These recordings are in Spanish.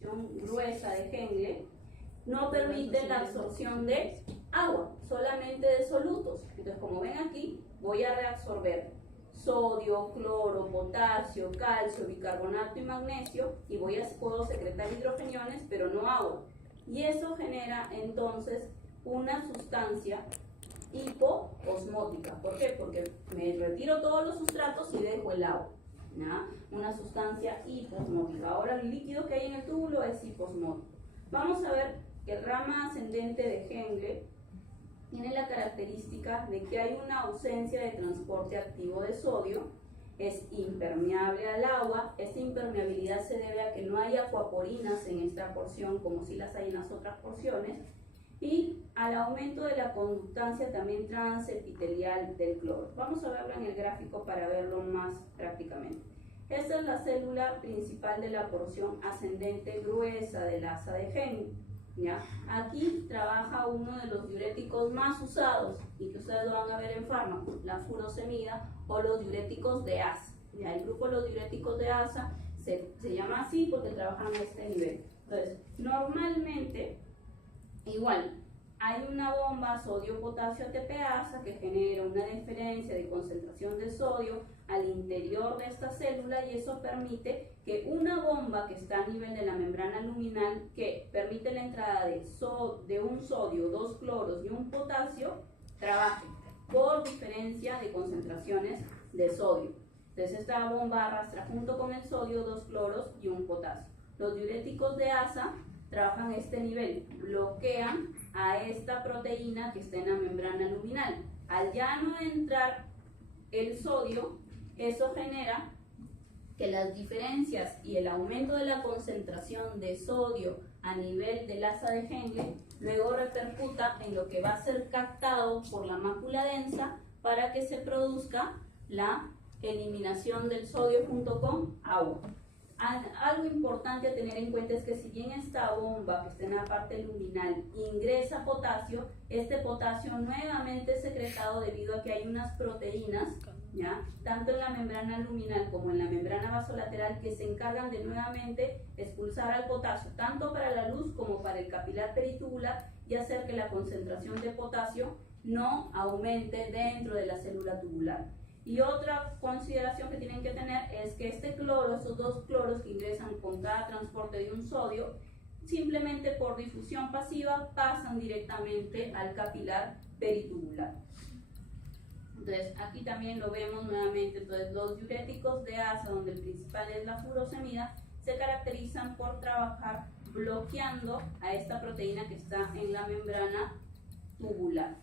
gruesa de Henle no permite la absorción de agua, solamente de solutos. Entonces, como ven aquí, voy a reabsorber sodio, cloro, potasio, calcio, bicarbonato y magnesio y puedo secretar hidrogeniones, pero no agua. Y eso genera entonces una sustancia hipoosmótica. ¿Por qué? Porque me retiro todos los sustratos y dejo el agua, ¿no? Una sustancia hipoosmótica. Ahora el líquido que hay en el túbulo es hipoosmótico. Vamos a ver que el rama ascendente de Henle tiene la característica de que hay una ausencia de transporte activo de sodio, es impermeable al agua. Esta impermeabilidad se debe a que no hay acuaporinas en esta porción como si las hay en las otras porciones, y al aumento de la conductancia también transepitelial del cloro. Vamos a verlo en el gráfico para verlo más prácticamente. Esta es la célula principal de la porción ascendente gruesa del asa de Henle. ¿Ya? Aquí trabaja uno de los diuréticos más usados y que ustedes lo van a ver en fármacos, la furosemida o los diuréticos de asa. ¿Ya? El grupo de los diuréticos de asa se llama así porque trabajan a este nivel. Entonces, normalmente, igual, hay una bomba sodio-potasio ATP-asa que genera una diferencia de concentración de sodio al interior de esta célula, y eso permite que una bomba que está a nivel de la membrana luminal, que permite la entrada de un sodio, dos cloros y un potasio, trabaje por diferencia de concentraciones de sodio. Entonces esta bomba arrastra junto con el sodio dos cloros y un potasio. Los diuréticos de asa trabajan a este nivel, bloquean a esta proteína que está en la membrana luminal. Al ya no entrar el sodio, eso genera que las diferencias y el aumento de la concentración de sodio a nivel del asa de Henle luego repercuta en lo que va a ser captado por la mácula densa para que se produzca la eliminación del sodio junto con agua. Algo importante a tener en cuenta es que si bien esta bomba que está en la parte luminal ingresa potasio, este potasio nuevamente es secretado debido a que hay unas proteínas, ¿ya?, tanto en la membrana luminal como en la membrana vasolateral, que se encargan de nuevamente expulsar al potasio, tanto para la luz como para el capilar peritubular, y hacer que la concentración de potasio no aumente dentro de la célula tubular. Y otra consideración que tienen que tener es que este cloro, esos dos cloros que ingresan con cada transporte de un sodio, simplemente por difusión pasiva pasan directamente al capilar peritubular. Entonces aquí también lo vemos nuevamente. Entonces los diuréticos de asa, donde el principal es la furosemida, se caracterizan por trabajar bloqueando a esta proteína que está en la membrana tubular.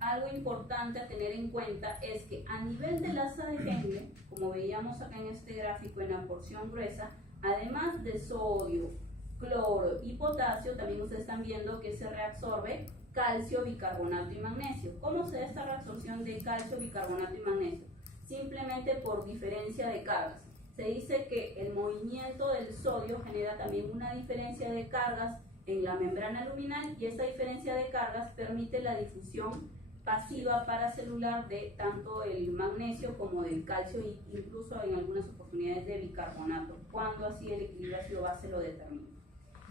Algo importante a tener en cuenta es que a nivel del asa de Henle, como veíamos acá en este gráfico en la porción gruesa, además de sodio, cloro y potasio, también ustedes están viendo que se reabsorbe calcio, bicarbonato y magnesio. ¿Cómo se da esta reabsorción de calcio, bicarbonato y magnesio? Simplemente por diferencia de cargas. Se dice que el movimiento del sodio genera también una diferencia de cargas en la membrana luminal, y esta diferencia de cargas permite la difusión pasiva paracelular de tanto el magnesio como del calcio, e incluso en algunas oportunidades de bicarbonato, cuando así el equilibrio ácido-base lo determina.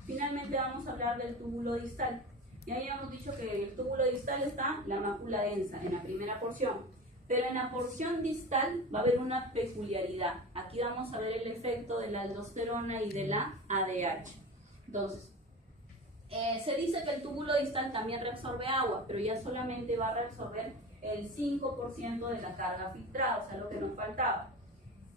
Finalmente vamos a hablar del túbulo distal. Ya habíamos dicho que en el túbulo distal está la mácula densa en la primera porción, pero en la porción distal va a haber una peculiaridad. Aquí vamos a ver el efecto de la aldosterona y de la ADH. Entonces, se dice que el túbulo distal también reabsorbe agua, pero ya solamente va a reabsorber el 5% de la carga filtrada, o sea, lo que nos faltaba.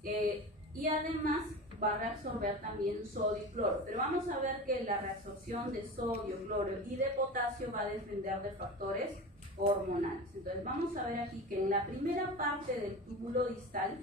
Y además va a reabsorber también sodio y cloro. Pero vamos a ver que la reabsorción de sodio, cloro y de potasio va a depender de factores hormonales. Entonces vamos a ver aquí que en la primera parte del túbulo distal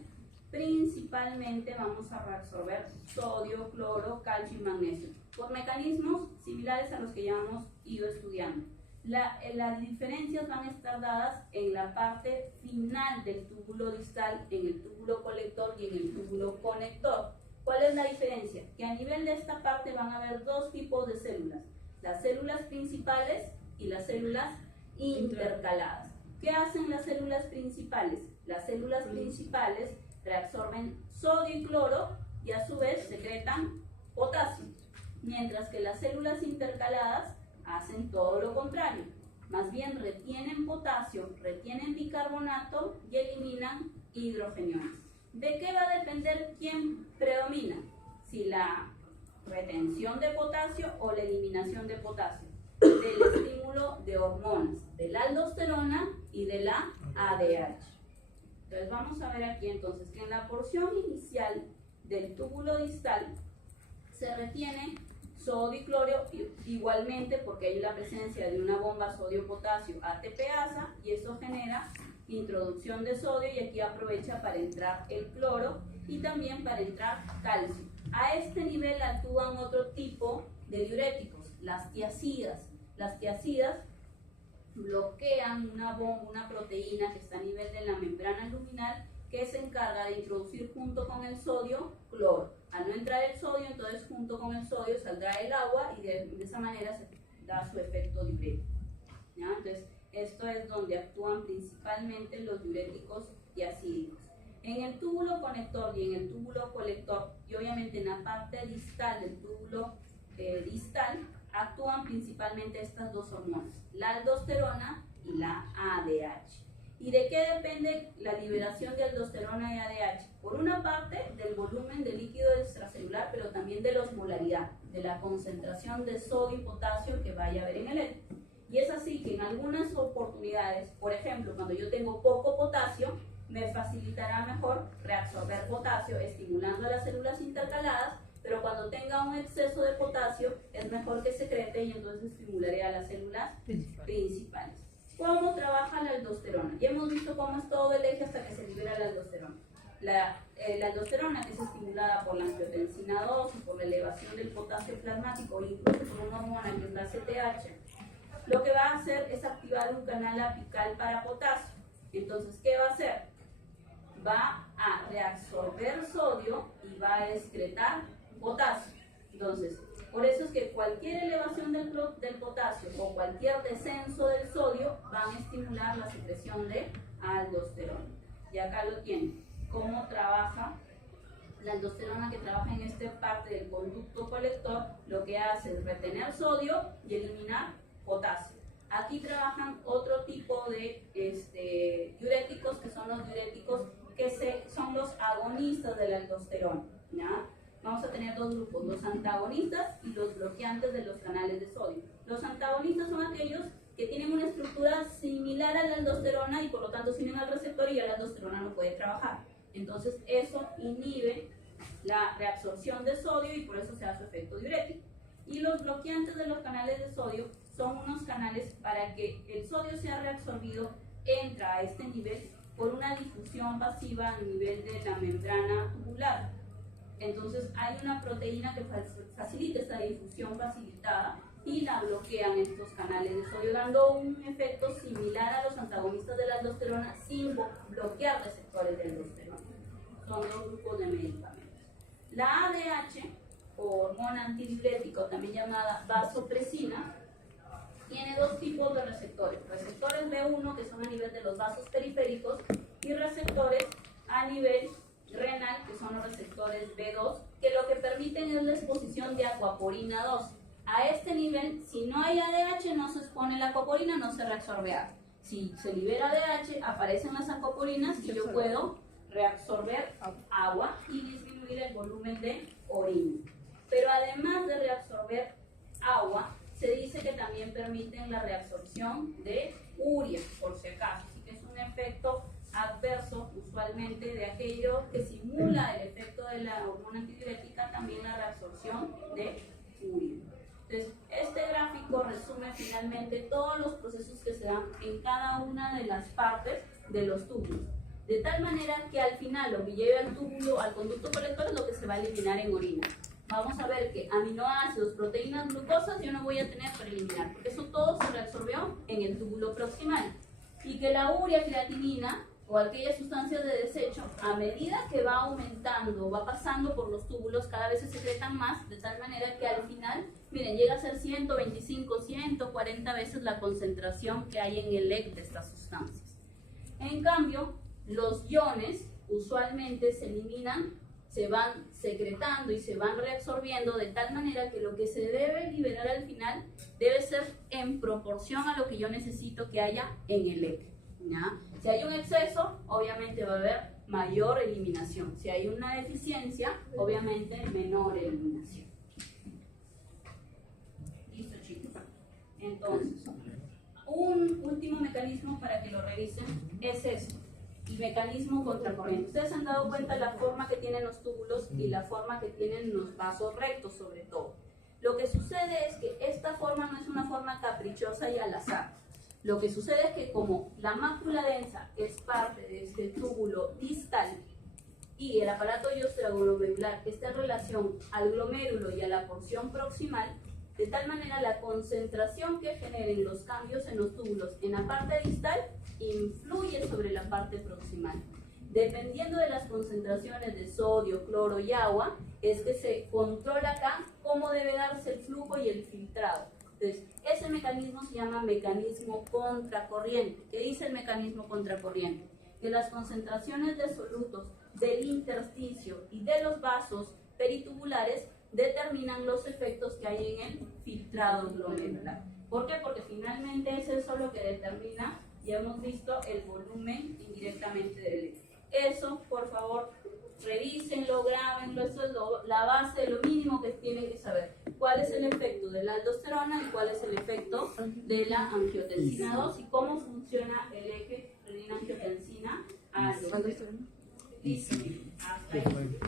principalmente vamos a reabsorber sodio, cloro, calcio y magnesio, por mecanismos similares a los que ya hemos ido estudiando. Las diferencias van a estar dadas en la parte final del túbulo distal, en el túbulo colector y en el túbulo conector. ¿Cuál es la diferencia? Que a nivel de esta parte van a haber dos tipos de células: las células principales y las células intercaladas. ¿Qué hacen las células principales? Las células principales reabsorben sodio y cloro y a su vez secretan potasio, mientras que las células intercaladas hacen todo lo contrario. Más bien retienen potasio, retienen bicarbonato y eliminan hidrogeniones. ¿De qué va a depender quién predomina? Si la retención de potasio o la eliminación de potasio. Del estímulo de hormonas, de la aldosterona y de la ADH. Entonces vamos a ver aquí entonces que en la porción inicial del túbulo distal se retiene sodio y cloro igualmente porque hay la presencia de una bomba sodio-potasio ATPasa y eso genera introducción de sodio y aquí aprovecha para entrar el cloro y también para entrar calcio. A este nivel actúan otro tipo de diuréticos, las tiacidas. Las tiacidas bloquean una proteína que está a nivel de la membrana luminal que se encarga de introducir junto con el sodio cloro. Al no entrar el sodio, entonces junto con el sodio saldrá el agua y de esa manera se da su efecto diurético. ¿Ya? Entonces, esto es donde actúan principalmente los diuréticos tiacídicos. En el túbulo conector y en el túbulo colector, y obviamente en la parte distal del túbulo distal, actúan principalmente estas dos hormonas, la aldosterona y la ADH. ¿Y de qué depende la liberación de aldosterona y ADH? Por una parte, del volumen de líquido extracelular, pero también de la osmolaridad, de la concentración de sodio y potasio que vaya a haber en el éter. Y es así que en algunas oportunidades, por ejemplo, cuando yo tengo poco potasio, me facilitará mejor reabsorber potasio, estimulando a las células intercaladas, pero cuando tenga un exceso de potasio, es mejor que secrete y entonces estimularé a las células principales. ¿Cómo trabaja la aldosterona? Ya hemos visto cómo es todo el eje hasta que se libera la aldosterona. La aldosterona, que es estimulada por la angiotensina 2 y por la elevación del potasio plasmático, incluso por una hormona que es la CTH, lo que va a hacer es activar un canal apical para potasio. Entonces, ¿qué va a hacer? Va a reabsorber sodio y va a excretar potasio. Entonces, por eso es que cualquier elevación del potasio o cualquier descenso del sodio van a estimular la secreción de aldosterona. Y acá lo tienen. ¿Cómo trabaja la aldosterona que trabaja en esta parte del conducto colector? Lo que hace es retener sodio y eliminar potasio. Aquí trabajan otro tipo de diuréticos, que son los diuréticos que son los agonistas de la aldosterona. ¿Ya? Vamos a tener dos grupos, los antagonistas y los bloqueantes de los canales de sodio. Los antagonistas son aquellos que tienen una estructura similar a la aldosterona y por lo tanto se unen al receptor y ya la aldosterona no puede trabajar. Entonces eso inhibe la reabsorción de sodio y por eso se da su efecto diurético. Y los bloqueantes de los canales de sodio son unos canales para que el sodio sea reabsorbido, entra a este nivel por una difusión pasiva a nivel de la membrana tubular. Entonces hay una proteína que facilita esta difusión facilitada y la bloquean estos canales de sodio, dando un efecto similar a los antagonistas de la aldosterona sin bloquear receptores de aldosterona. Son dos grupos de medicamentos. La ADH, o hormona antidiurética, también llamada vasopresina, tiene dos tipos de receptores. Receptores B1, que son a nivel de los vasos periféricos, y receptores a nivel renal, que son los receptores B2, que lo que permiten es la exposición de aquaporina 2. A este nivel, si no hay ADH, no se expone la aquaporina, no se reabsorbe agua. Si se libera ADH, aparecen las aquaporinas y yo puedo reabsorber agua y disminuir el volumen de orina. Pero además de reabsorber agua, se dice que también permiten la reabsorción de urea, por si acaso. Así que es un efecto adverso usualmente de aquello que simula el efecto de la hormona antidiurética, también la reabsorción de urea. Entonces, este gráfico resume finalmente todos los procesos que se dan en cada una de las partes de los túbulos. De tal manera que al final lo que lleve al túbulo, al conducto colector, es lo que se va a eliminar en orina. Vamos a ver que aminoácidos, proteínas, glucosas yo no voy a tener para eliminar, porque eso todo se reabsorbió en el túbulo proximal. Y que la urea, creatinina o aquellas sustancias de desecho, a medida que va aumentando, va pasando por los túbulos, cada vez se secretan más, de tal manera que al final, miren, llega a ser 125, 140 veces la concentración que hay en el EC de estas sustancias. En cambio, los iones usualmente se eliminan se van secretando y se van reabsorbiendo de tal manera que lo que se debe liberar al final debe ser en proporción a lo que yo necesito que haya en el eje, ¿ya? Si hay un exceso, obviamente va a haber mayor eliminación. Si hay una deficiencia, obviamente menor eliminación. Listo, chicos. Entonces, un último mecanismo para que lo revisen es esto, el mecanismo contracorriente. Ustedes se han dado cuenta de la forma que tienen los túbulos y la forma que tienen los vasos rectos, sobre todo. Lo que sucede es que esta forma no es una forma caprichosa y al azar. Lo que sucede es que como la mácula densa es parte de este túbulo distal y el aparato iostroglomerular está en relación al glomérulo y a la porción proximal, de tal manera la concentración que generen los cambios en los túbulos en la parte distal influye sobre la parte proximal. Dependiendo de las concentraciones de sodio, cloro y agua, es que se controla acá cómo debe darse el flujo y el filtrado. Entonces, ese mecanismo se llama mecanismo contracorriente. ¿Qué dice el mecanismo contracorriente? Que las concentraciones de solutos del intersticio y de los vasos peritubulares determinan los efectos que hay en el filtrado glomerular. ¿Por qué? Porque finalmente es eso lo que determina, ya hemos visto, el volumen indirectamente del eje. Eso, por favor, revísenlo, grábenlo, eso es la base, lo mínimo que tienen que saber. ¿Cuál es el efecto de la aldosterona y cuál es el efecto de la angiotensina 2 y cómo funciona el eje renina-angiotensina? Listo. Hasta ahí.